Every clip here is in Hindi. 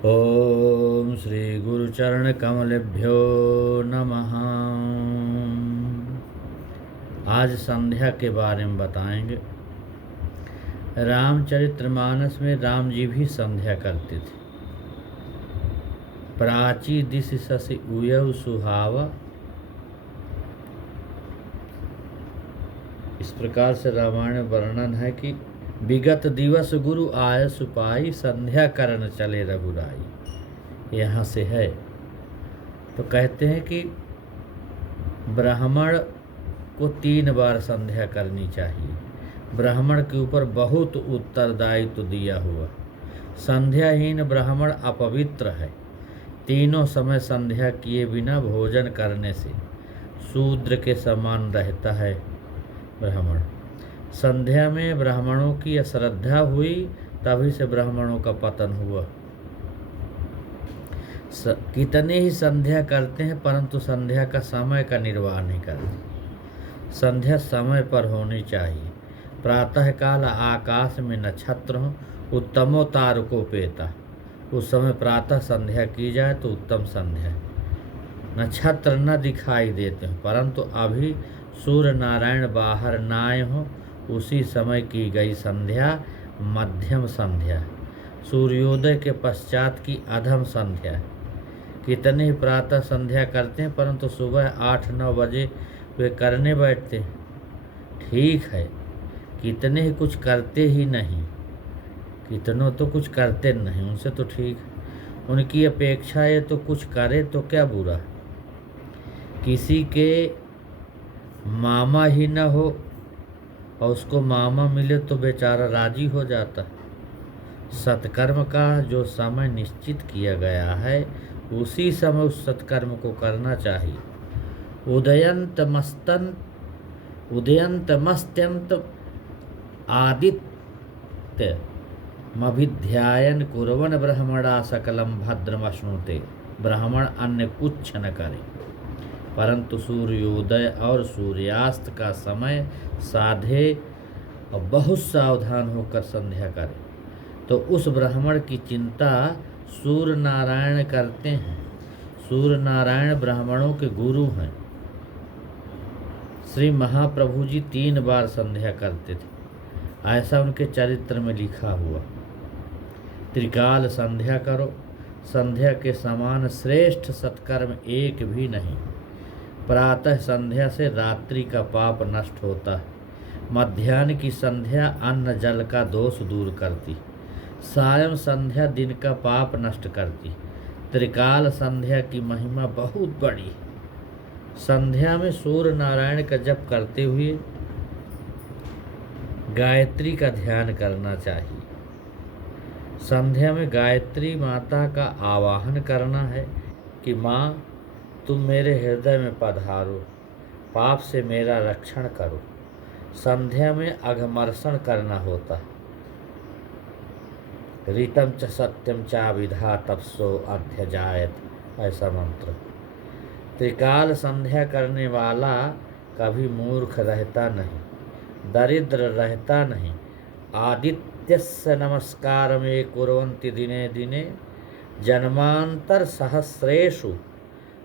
ओम श्री गुरुचरण कमलेभ्यो नमः। आज संध्या के बारे में बताएंगे। रामचरितमानस में राम जी भी संध्या करते थे। प्राची दिश शशि उयव सुहावा, इस प्रकार से रामायण में वर्णन है कि विगत दिवस गुरु आय सुपाई, संध्या करन चले रघुराई। यहाँ से है। तो कहते हैं कि ब्राह्मण को 3 बार संध्या करनी चाहिए। ब्राह्मण के ऊपर बहुत उत्तरदायित्व दिया हुआ। संध्याहीन ब्राह्मण अपवित्र है। तीनों समय संध्या किए बिना भोजन करने से शूद्र के समान रहता है ब्राह्मण। संध्या में ब्राह्मणों की अश्रद्धा हुई, तभी से ब्राह्मणों का पतन हुआ। कितने ही संध्या करते हैं, परंतु संध्या का समय का निर्वाह नहीं करते। संध्या समय पर होनी चाहिए। प्रातः काल आकाश में नक्षत्र हो, उत्तमो तारकोपेता। उस समय प्रातः संध्या की जाए तो उत्तम संध्या। नक्षत्र न दिखाई देते हो, परंतु अभी सूर्य नारायण बाहर नाए हो, उसी समय की गई संध्या मध्यम संध्या। सूर्योदय के पश्चात की अधम संध्या। कितने ही प्रातः संध्या करते हैं, परंतु सुबह 8-9 बजे वे करने बैठते हैं। ठीक है, कितने ही कुछ करते ही नहीं। कितनों तो कुछ करते नहीं, उनसे तो ठीक है। उनकी अपेक्षा है तो कुछ करे तो क्या बुरा। किसी के मामा ही न हो और उसको मामा मिले तो बेचारा राजी हो जाता है। सत्कर्म का जो समय निश्चित किया गया है, उसी समय उस सत्कर्म को करना चाहिए। उदयंतमस्त्यंत आदित्य मभिध्यायन कुर्वन् ब्राह्मणा सकलम भद्रमश्नुते। ब्राह्मण अन्य कुछ न करे, परंतु सूर्योदय और सूर्यास्त का समय साधे और बहुत सावधान होकर संध्या करे, तो उस ब्राह्मण की चिंता सूर्य नारायण करते हैं। सूर्य नारायण ब्राह्मणों के गुरु हैं। श्री महाप्रभु जी 3 बार संध्या करते थे, ऐसा उनके चरित्र में लिखा हुआ। त्रिकाल संध्या करो। संध्या के समान श्रेष्ठ सत्कर्म एक भी नहीं। प्रातः संध्या से रात्रि का पाप नष्ट होता है। मध्याह्न की संध्या अन्न जल का दोष दूर करती। सायं संध्या दिन का पाप नष्ट करती। त्रिकाल संध्या की महिमा बहुत बड़ी है। संध्या में सूर्य नारायण का जप करते हुए गायत्री का ध्यान करना चाहिए। संध्या में गायत्री माता का आवाहन करना है कि माँ, तुम मेरे हृदय में पधारो, पाप से मेरा रक्षण करो। संध्या में अघमर्षण करना होता है। ऋतम च सत्यम चा विधा तपसो अध्यजायत, ऐसा मंत्र। त्रिकाल संध्या करने वाला कभी मूर्ख रहता नहीं, दरिद्र रहता नहीं। आदित्यस्य नमस्कार में कुर्वन्ति दिने दिने, जन्मांतर सहस्रेषु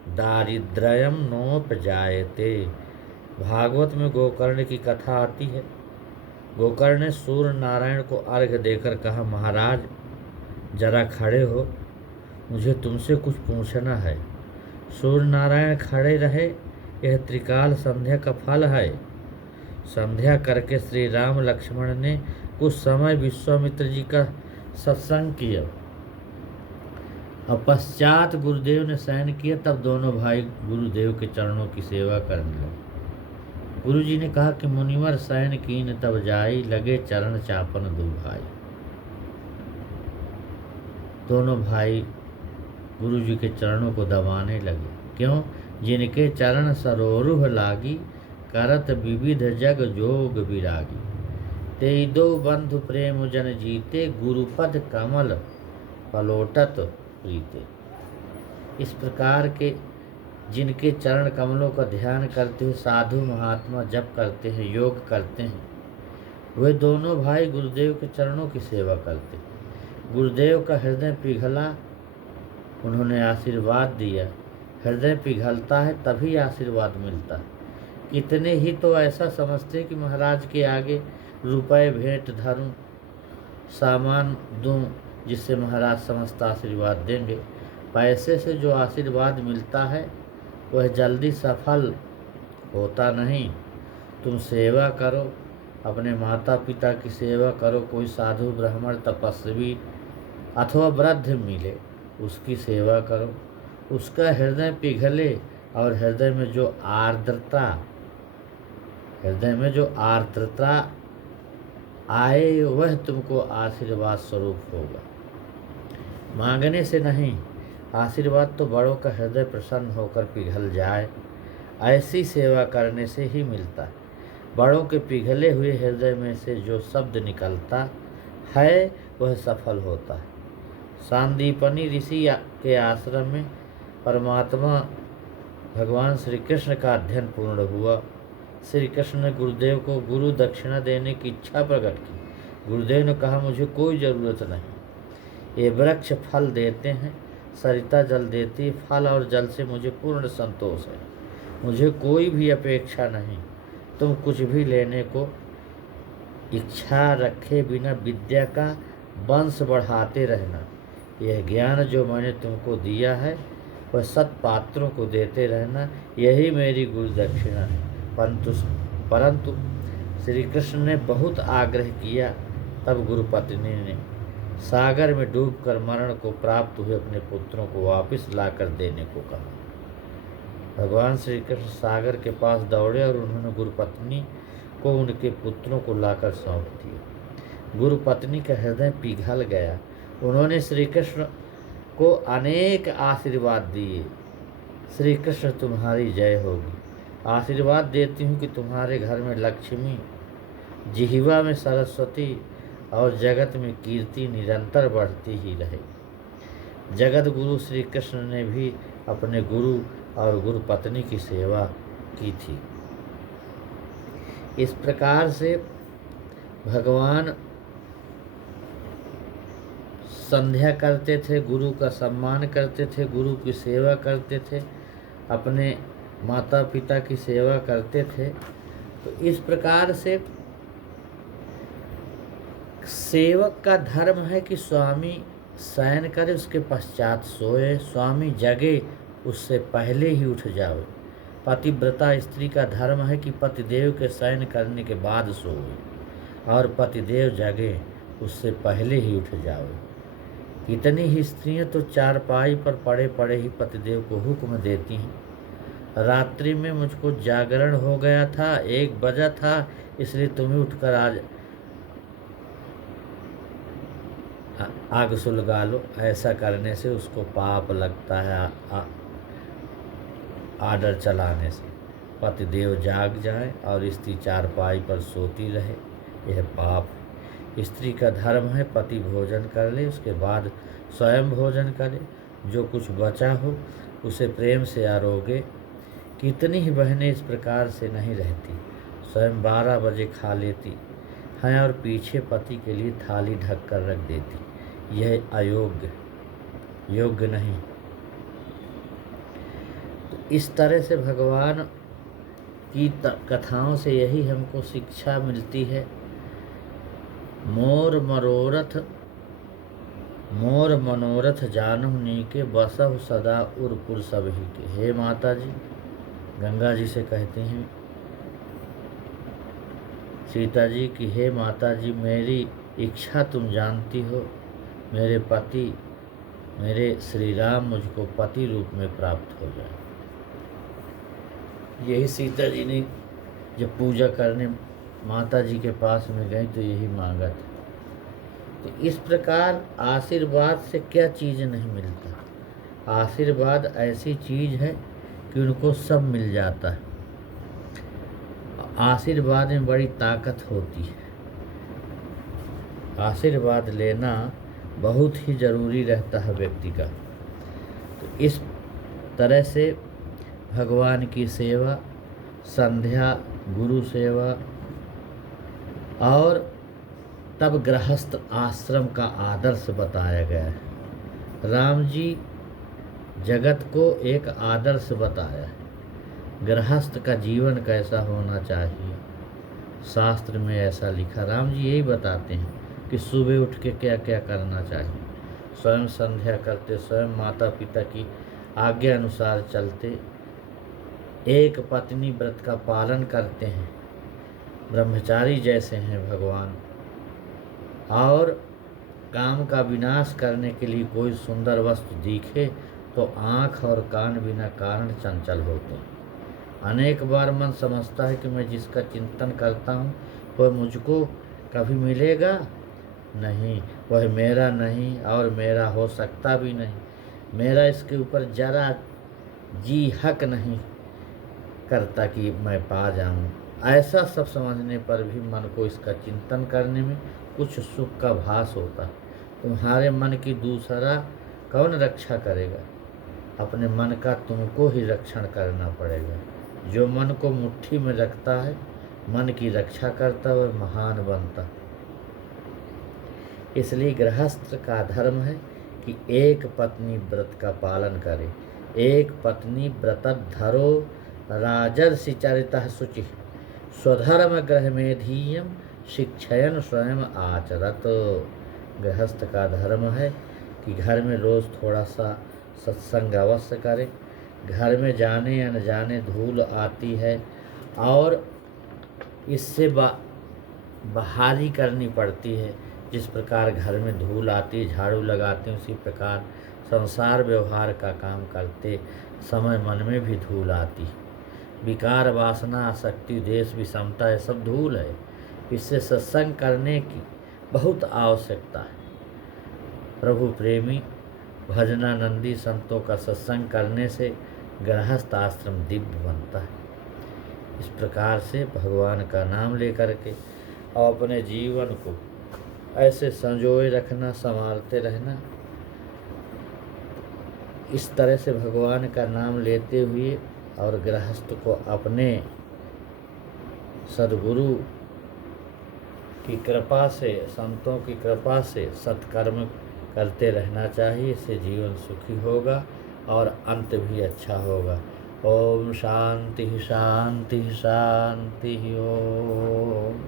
दारिद्र्यम नोपजायते। भागवत में गोकर्ण की कथा आती है। गोकर्ण ने सूर्य नारायण को अर्घ्य देकर कहा, महाराज जरा खड़े हो, मुझे तुमसे कुछ पूछना है। सूर्य नारायण खड़े रहे। यह त्रिकाल संध्या का फल है। संध्या करके श्री राम लक्ष्मण ने कुछ समय विश्वामित्र जी का सत्संग किया और पश्चात गुरुदेव ने शयन किया। तब दोनों भाई गुरुदेव के चरणों की सेवा करने लगे। गुरु जी ने कहा कि मुनिवर शयन कीन तब जाई, लगे चरण चापन दो भाई। दोनों भाई गुरु जी के चरणों को दबाने लगे। क्यों? जिनके चरण सरोरुह लागी, करत विविध जग जोग विरागी। तेई दो बंधु प्रेम जन जीते, गुरुपद कमल पलोटत प्रीते। इस प्रकार के जिनके चरण कमलों का ध्यान करते हुए साधु महात्मा जप करते हैं, योग करते हैं, वे दोनों भाई गुरुदेव के चरणों की सेवा करते। गुरुदेव का हृदय पिघला उन्होंने आशीर्वाद दिया। हृदय पिघलता है तभी आशीर्वाद मिलता है। कितने ही तो ऐसा समझते कि महाराज के आगे रुपए भेंट धरूं, सामान दूं, जिससे महाराज समस्त आशीर्वाद देंगे। पैसे से जो आशीर्वाद मिलता है वह जल्दी सफल होता नहीं। तुम सेवा करो, अपने माता पिता की सेवा करो, कोई साधु ब्राह्मण तपस्वी अथवा वृद्ध मिले उसकी सेवा करो, उसका हृदय पिघले और हृदय में जो आर्द्रता आए वह तुमको आशीर्वाद स्वरूप होगा। मांगने से नहीं, आशीर्वाद तो बड़ों का हृदय प्रसन्न होकर पिघल जाए, ऐसी सेवा करने से ही मिलता है। बड़ों के पिघले हुए हृदय में से जो शब्द निकलता है वह सफल होता है। सांदीपनी ऋषि के आश्रम में परमात्मा भगवान श्री कृष्ण का अध्ययन पूर्ण हुआ। श्री कृष्ण ने गुरुदेव को गुरु दक्षिणा देने की इच्छा प्रकट की। गुरुदेव ने कहा, मुझे कोई ज़रूरत नहीं, ये वृक्ष फल देते हैं, सरिता जल देती, फल और जल से मुझे पूर्ण संतोष है, मुझे कोई भी अपेक्षा नहीं। तुम कुछ भी लेने को इच्छा रखे बिना विद्या का वंश बढ़ाते रहना। यह ज्ञान जो मैंने तुमको दिया है वह सत्पात्रों को देते रहना, यही मेरी गुरु दक्षिणा है। परंतु श्री कृष्ण ने बहुत आग्रह किया, तब गुरु पत्नी ने सागर में डूबकर मरण को प्राप्त हुए अपने पुत्रों को वापस लाकर देने को कहा। भगवान श्री कृष्ण सागर के पास दौड़े और उन्होंने गुरु पत्नी को उनके पुत्रों को लाकर सौंप दिया। गुरु पत्नी का हृदय पिघल गया। उन्होंने श्री कृष्ण को अनेक आशीर्वाद दिए। श्री कृष्ण तुम्हारी जय होगी। आशीर्वाद देती हूँ कि तुम्हारे घर में लक्ष्मी, जिह्वा में सरस्वती और जगत में कीर्ति निरंतर बढ़ती ही रहे। जगत गुरु श्री कृष्ण ने भी अपने गुरु और गुरु पत्नी की सेवा की थी। इस प्रकार से भगवान संध्या करते थे, गुरु का सम्मान करते थे, गुरु की सेवा करते थे, अपने माता पिता की सेवा करते थे। तो इस प्रकार से सेवक का धर्म है कि स्वामी शयन करे उसके पश्चात सोए, स्वामी जगे उससे पहले ही उठ जाओ। पतिव्रता स्त्री का धर्म है कि पतिदेव के शयन करने के बाद सोए और पतिदेव जगे उससे पहले ही उठ जाओ। कितनी ही स्त्रियां तो चारपाई पर पड़े पड़े ही पतिदेव को हुक्म देती हैं, रात्रि में मुझको जागरण हो गया था, 1 बजा था, इसलिए तुम्हें उठकर आज आग सुलगा लो। ऐसा करने से उसको पाप लगता है, आर्डर चलाने से। पतिदेव जाग जाए और स्त्री चारपाई पर सोती रहे, यह पाप। स्त्री का धर्म है पति भोजन कर ले, उसके बाद स्वयं भोजन करे, जो कुछ बचा हो उसे प्रेम से आरोगे। कितनी ही बहनें इस प्रकार से नहीं रहती, स्वयं 12 बजे खा लेती हैं और पीछे पति के लिए थाली ढक कर रख देती। यह अयोग्य, योग्य नहीं। तो इस तरह से भगवान की कथाओं से यही हमको शिक्षा मिलती है। मोर मनोरथ जानहु नीके, बसहु सदा उरपुर सबही के। हे माता जी, गंगा जी से कहते हैं सीता जी कि हे माता जी, मेरी इच्छा तुम जानती हो, मेरे पति, मेरे श्री राम मुझको पति रूप में प्राप्त हो जाए। यही सीता जी ने जब पूजा करने माता जी के पास में गई तो यही मांगा था। तो इस प्रकार आशीर्वाद से क्या चीज़ नहीं मिलता। आशीर्वाद ऐसी चीज़ है कि उनको सब मिल जाता है। आशीर्वाद में बड़ी ताकत होती है। आशीर्वाद लेना बहुत ही ज़रूरी रहता है व्यक्ति का। तो इस तरह से भगवान की सेवा, संध्या, गुरु सेवा और तब गृहस्थ आश्रम का आदर्श बताया गया है। राम जी जगत को एक आदर्श बताया है। गृहस्थ का जीवन कैसा होना चाहिए, शास्त्र में ऐसा लिखा। राम जी यही बताते हैं कि सुबह उठ के क्या क्या करना चाहिए। स्वयं संध्या करते, स्वयं माता पिता की आज्ञा अनुसार चलते, एक पत्नी व्रत का पालन करते हैं, ब्रह्मचारी जैसे हैं भगवान। और काम का विनाश करने के लिए कोई सुंदर वस्तु दिखे तो आँख और कान बिना कारण चंचल होते हैं। अनेक बार मन समझता है कि मैं जिसका चिंतन करता हूँ वह मुझको कभी मिलेगा नहीं, वह मेरा नहीं और मेरा हो सकता भी नहीं, मेरा इसके ऊपर जरा जी हक नहीं करता कि मैं पा जाऊँ। ऐसा सब समझने पर भी मन को इसका चिंतन करने में कुछ सुख का भास होता है। तुम्हारे मन की दूसरा कौन रक्षा करेगा, अपने मन का तुमको ही रक्षण करना पड़ेगा। जो मन को मुट्ठी में रखता है, मन की रक्षा करता, वह महान बनता। इसलिए गृहस्थ का धर्म है कि एक पत्नी व्रत का पालन करे। एक पत्नी व्रत धरो राजर्षि चरितः शुचि, स्वधर्म ग्रह मेधीयम शिक्षयन स्वयं आचरत। गृहस्थ का धर्म है कि घर में रोज़ थोड़ा सा सत्संग अवश्य करे। घर में जाने अनजाने धूल आती है और इससे बहाली करनी पड़ती है। जिस प्रकार घर में धूल आती है, झाड़ू लगाते हैं, उसी प्रकार संसार व्यवहार का काम करते समय मन में भी धूल आती। विकार, वासना, आसक्ति, देश, विषमता, ये सब धूल है। इससे सत्संग करने की बहुत आवश्यकता है। प्रभु प्रेमी भजनानंदी संतों का सत्संग करने से गृहस्थ आश्रम दिव्य बनता है। इस प्रकार से भगवान का नाम लेकर के और अपने जीवन को ऐसे संजोए रखना, संभालते रहना। इस तरह से भगवान का नाम लेते हुए और गृहस्थ को अपने सद्गुरु की कृपा से, संतों की कृपा से सत्कर्म करते रहना चाहिए। इससे जीवन सुखी होगा और अंत भी अच्छा होगा। ओम शांति शांति शांति ओम।